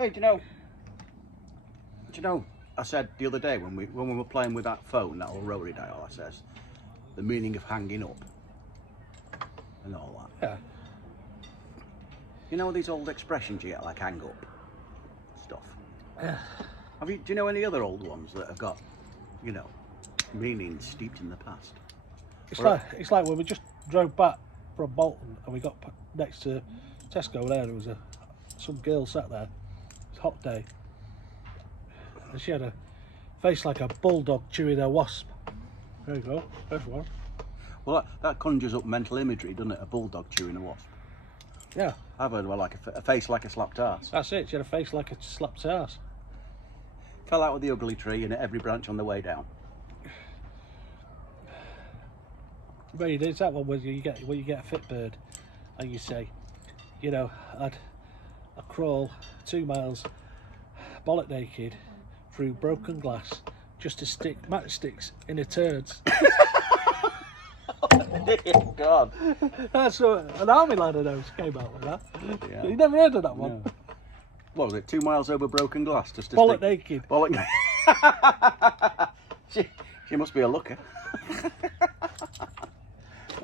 Hey, do you know? I said the other day when we were playing with that phone, that old rotary dial, I says the meaning of hanging up and all that. Yeah. You know these old expressions you get, like hang up stuff. Yeah. Do you know any other old ones that have got, you know, meanings steeped in the past? It's like when we just drove back from Bolton and we got next to Tesco there was some girl sat there. It was a hot day. And she had a face like a bulldog chewing a wasp. There you go, there's one. Well, that conjures up mental imagery, doesn't it? A bulldog chewing a wasp. Yeah. I've heard, well, like a face like a slapped arse. That's it, she had a face like a slapped ass. Fell out of the ugly tree and at every branch on the way down. But it's that one where you get a fit bird and you say, you know, I crawl 2 miles bollock naked through broken glass just to stick matchsticks in her turds. Dear God. That's an army lad of those came out with that. Yeah. You never heard of that one? No. What was it? 2 miles over broken glass just to Bollock stick... naked. Bollock naked. she must be a looker.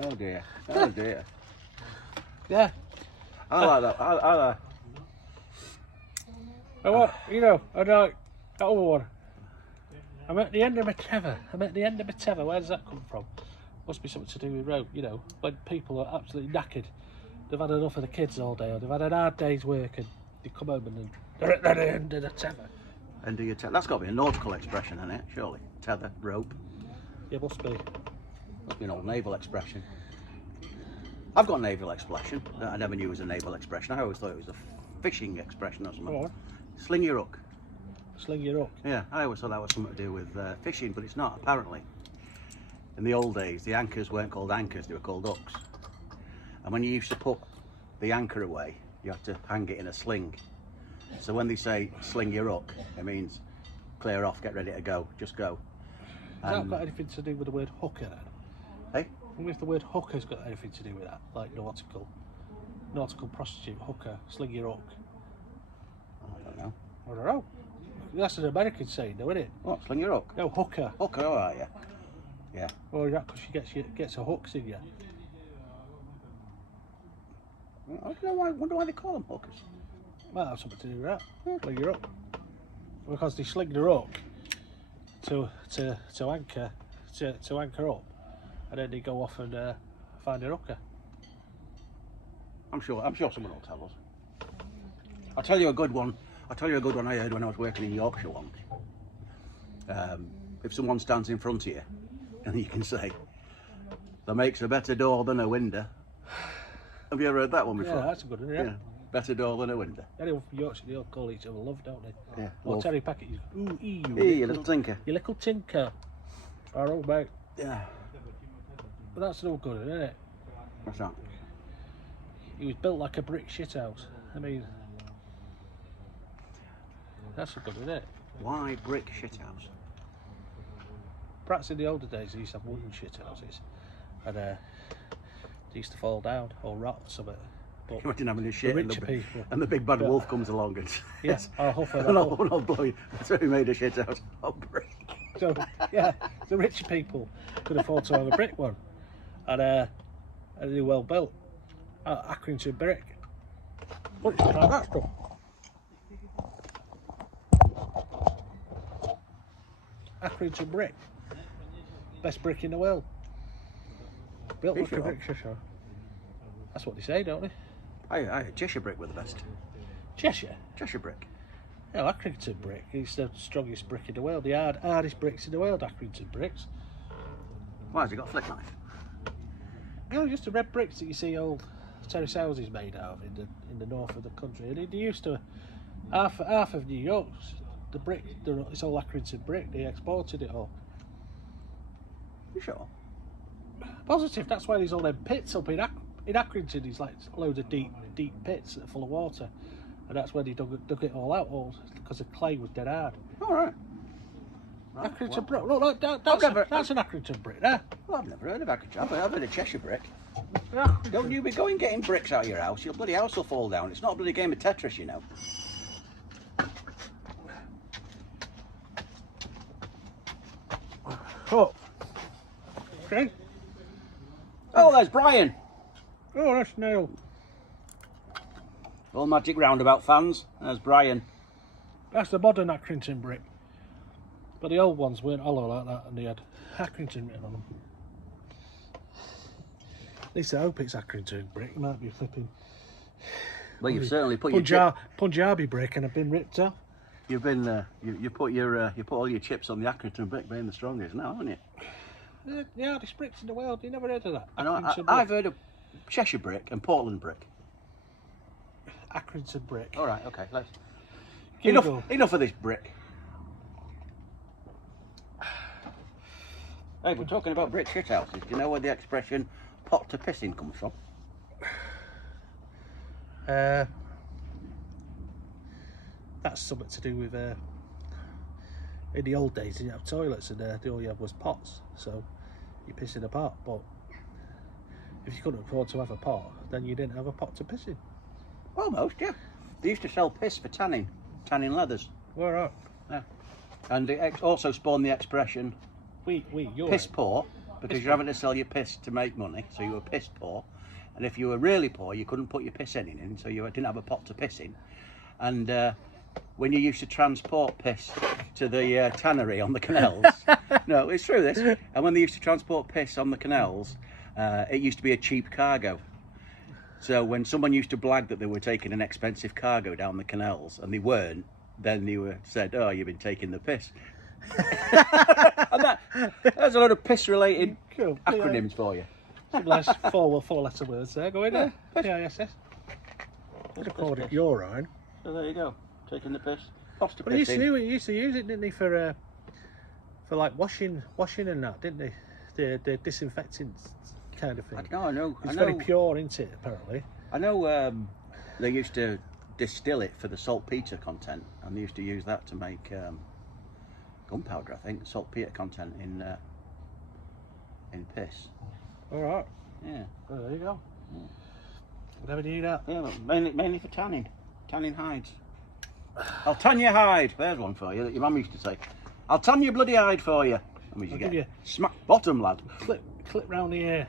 Oh dear. Oh dear. Yeah. I like that. I like... You know, I like that other one. I'm at the end of my tether. Where does that come from? Must be something to do with road, you know, when people are absolutely knackered. They've had enough of the kids all day, or they've had an hard day's work and they come home and they're at the end of the tether. End of your tether. That's got to be a nautical expression, isn't it? Surely. Tether, rope. Yeah, must be. Must be an old naval expression. I've got a naval expression that I never knew was a naval expression. I always thought it was a fishing expression or something. Go on. Sling your hook. Sling your hook. Yeah, I always thought that was something to do with fishing, but it's not, apparently. In the old days, the anchors weren't called anchors, they were called hooks. And when you used to put the anchor away, you had to hang it in a sling. So when they say sling your hook, it means clear off, get ready to go, just go. Has that got anything to do with the word hooker then? Hey? I wonder if the word hooker's got anything to do with that, like nautical prostitute, hooker, sling your hook. I don't know. I don't know. That's an American saying, though, isn't it? What, sling your hook? No, hooker. Hooker, all right, yeah. Yeah. Or is that because she gets her hooks in you? I don't know why. I wonder why they call them hookers. Might have something to do with that. Sling your hook. Because they sling their hook to anchor up, and then they go off and find a hooker. I'm sure someone will tell us. I'll tell you a good one I heard when I was working in Yorkshire once. If someone stands in front of you and you can say, "That makes a better door than a window." Have you ever heard that one before? Yeah, that's a good one, yeah. Better door than a window. Anyone from Yorkshire, they all call each other love, don't they? Yeah. Or Love. Terry Packett, ooh, You little tinker. You little tinker. All right, mate. Yeah. But that's no good, isn't it? What's that? He was built like a brick shithouse. I mean, that's a good, isn't it? Why brick shithouse? Perhaps in the older days they used to have wooden shithouses, and they used to fall down or rot or something. But Imagine having a shit the and richer people. and the big bad wolf comes along and Yes, I'll huff it. and I'll blow you. So he made a shithouse of brick. So yeah, the richer people could afford to have a brick one, and they were well built. Accrington brick. What is that stuff? Accrington brick, best brick in the world. Built like a brick shithole. That's what they say, don't they? Cheshire brick were the best. Cheshire. Cheshire brick. No, Accrington brick is the strongest brick in the world. The hardest bricks in the world, Accrington bricks. Why has he got a flick knife? No, just the red bricks that you see old terrace houses made out of in the north of the country. And they used to half of New York's the brick. It's all Accrington brick. They exported it all. You sure? Positive. That's why there's all them pits up in Accrington. There's like loads of deep pits that are full of water, and that's where they dug it all out, all because the clay was dead hard. All right. Accrington brick. Look, that's an Accrington brick there. Well, I've never heard of Accrington. I've heard of Cheshire brick. Yeah. Don't you be going getting bricks out of your house. Your bloody house will fall down. It's not a bloody game of Tetris, you know. up. Okay. Oh, there's Brian. Oh, that's Neil. All Magic Roundabout fans. There's Brian. That's the modern Accrington brick. But the old ones weren't hollow like that, and they had Accrington written on them. At least I hope it's Accrington brick. It might be flipping Well, you've certainly put your Punjabi brick and have been ripped off. you've been you put all your chips on the Accrington brick being the strongest now, haven't you? The hardest bricks in the world. You never heard of that? I know. Accrington I've brick. heard of Cheshire brick and Portland brick. Accrington brick. All right, okay. Let's Google. enough of this brick. Hey, we're talking about brick shit houses. Do you know where the expression "pot to pissing" comes from? That's something to do with in the old days you didn't have toilets and all you had was pots, so you piss in a pot. But if you couldn't afford to have a pot, then you didn't have a pot to piss in. Almost, yeah. They used to sell piss for tanning leathers. All right. Yeah. And it also spawned the expression You're piss right. poor, because you're having to sell your piss to make money, so you were piss poor. And if you were really poor, you couldn't put your piss in, so you didn't have a pot to piss in. And when you used to transport piss to the tannery on the canals, no, it's true this. And when they used to transport piss on the canals, it used to be a cheap cargo. So when someone used to blag that they were taking an expensive cargo down the canals and they weren't, then they were said, "Oh, you've been taking the piss." And that's a lot of piss-related Cool. acronyms for you. Some nice four-letter words there. Go in there. PISS. Would have called it urine. So there you go, taking the piss. Pots to But he piss in. used to use it, didn't he, for like washing and that, didn't he? The disinfectant kind of thing. I know. It's very pure, isn't it? Apparently. I know. They used to distill it for the saltpeter content, and they used to use that to make gunpowder. I think saltpeter content in piss. All right. Yeah. Oh, there you go. Never knew that. Yeah, but mainly for tanning hides. I'll tan your hide. There's one for you that your mum used to say. I'll tan your bloody hide for you. I mean, you I'll get give you- smack bottom, lad. Clip round the ear.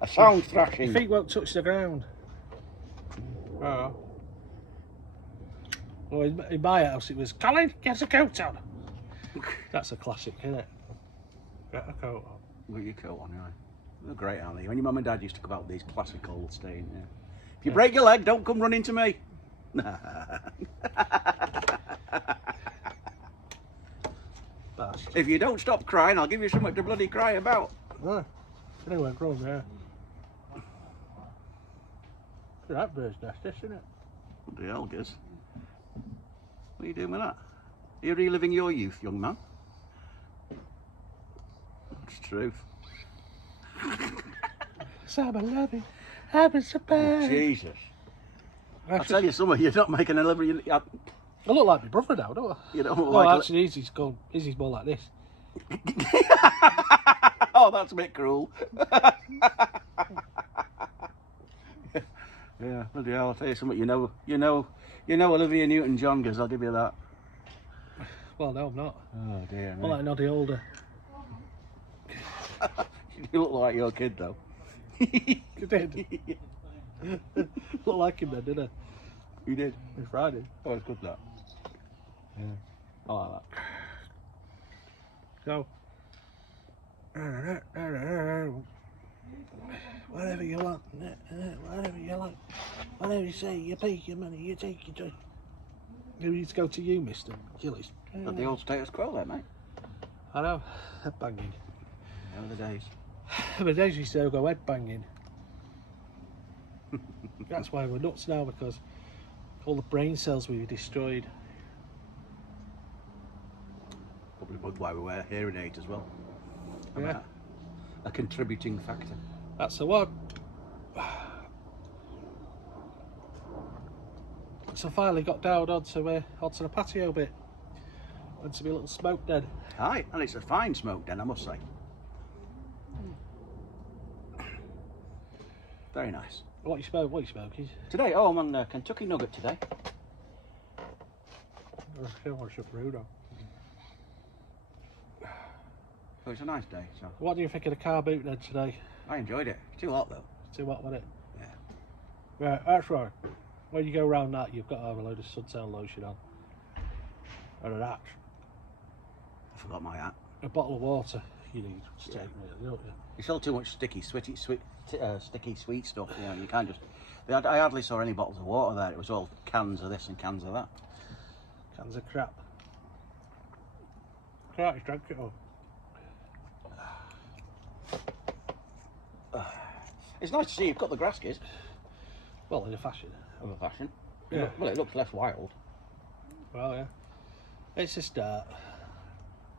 A sound Your thrashing. feet won't touch the ground. Oh. Well, in my house it was, "Colin, get a coat on." That's a classic, isn't it? Get a coat on. With your coat on, yeah. They're great, aren't they? When your mum and dad used to come out with these classic old staying, yeah. If you break your leg, don't come running to me. Bastard. If you don't stop crying, I'll give you something to bloody cry about. Right. Anyway, grown there. That bird's nest, isn't it? What the hell, Giz? What are you doing with that? Are you reliving your youth, young man? It's truth. Sam, I love you. I'm so bad. Jesus. I'll tell you something, you're not making a living. I look like my brother now, don't I? You don't Well, like actually, Izzy's more like this. Oh, that's a bit cruel. Yeah, bloody hell, I'll tell you something, you know Olivia Newton-John, Giz, I'll give you that. Well, no, I'm not. Oh dear, More like Noddy Older. You look like your kid though. You did. Look like him then, didn't I? You did. It's Friday. Oh, it's good that. Yeah, I like that. So, whatever you want, whatever you like, whatever you say, you pay your money, you take your choice. You need to go to you, Mr. Gillies. Got the old status quo there, mate. I know, head banging. The other days. The days we used to go head banging. That's why we're nuts now, because all the brain cells we destroyed. Probably why we wear hearing aids as well. Yeah. A contributing factor. That's the one. So I finally got down onto the patio bit. Went to my little smoke den. Aye, and it's a fine smoke den, I must say. Very nice. What you smoking? Today, I'm on Kentucky Nugget today. I still want some Bruno. So it's a nice day. So What do you think of the car boot then today? I enjoyed it. It's too hot though. Too hot, wasn't it? Yeah. Right, that's right. When you go round that, you've got to have a load of suntan lotion on. And a hat. I forgot my hat. A bottle of water you need to take, really, don't you? You sell too much sticky, sticky, sweet stuff. You know, you can't just. I hardly saw any bottles of water there. It was all cans of this and cans of that. Cans of crap. Can't drink it all. It's nice to see you've got the Graskis Well, in a fashion. of a fashion. Yeah. Well, it looks less wild. Well, yeah. It's a start.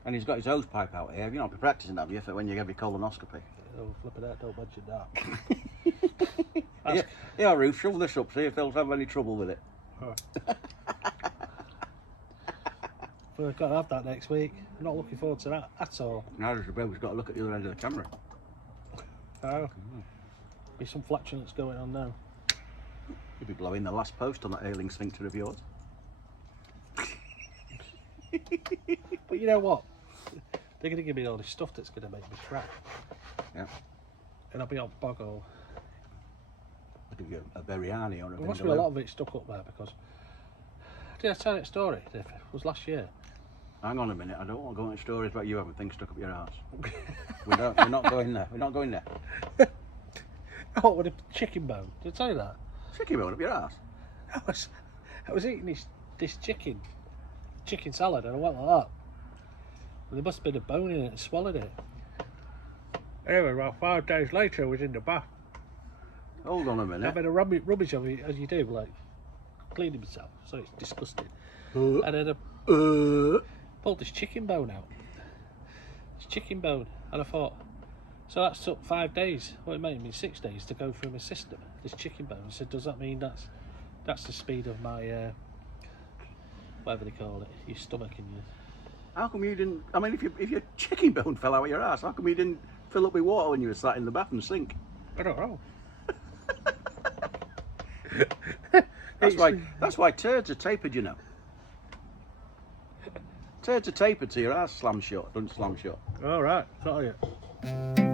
And he's got his hose pipe out here. Have you not been practicing, have you, for when you have your colonoscopy? Oh, flip it out, don't mention that. Yeah, Ruth, shove this up, see if they'll have any trouble with it. We've got to have that next week. I'm not looking forward to that at all. Now the baby's got to look at the other end of the camera. Oh. Be some flatulence going on now. You'll be blowing the last post on that ailing sphincter of yours. But you know what? They're going to give me all this stuff that's going to make me crap. Yeah. And I'll be on boggle. I'll give you a biryani or a There must be a lot of it stuck up there because... Did I tell that story? It was last year. Hang on a minute, I don't want to go into stories about you having things stuck up your arse. We're not going there. We're not going there. Oh, with a chicken bone. Did I tell you that? Chicken bone up your arse. I was eating this chicken salad and I went like that. And there must have been a bone in it and swallowed it. Anyway, about 5 days later I was in the bath. Hold on a minute. Having a rubbish of it as you do, like cleaning myself, so it's disgusting. And then I pulled this chicken bone out. This chicken bone, and I thought, so that's took 5 days. Well, it might have been 6 days to go through my system. This chicken bone. I said, does that mean that's the speed of my whatever they call it, your stomach and your... How come you didn't? I mean, if your chicken bone fell out of your ass, how come you didn't fill up with water when you were sat in the bath and sink? I don't know. That's why turds are tapered, you know. Turds are tapered to your ass slam shut, don't slam shut. All right, got it.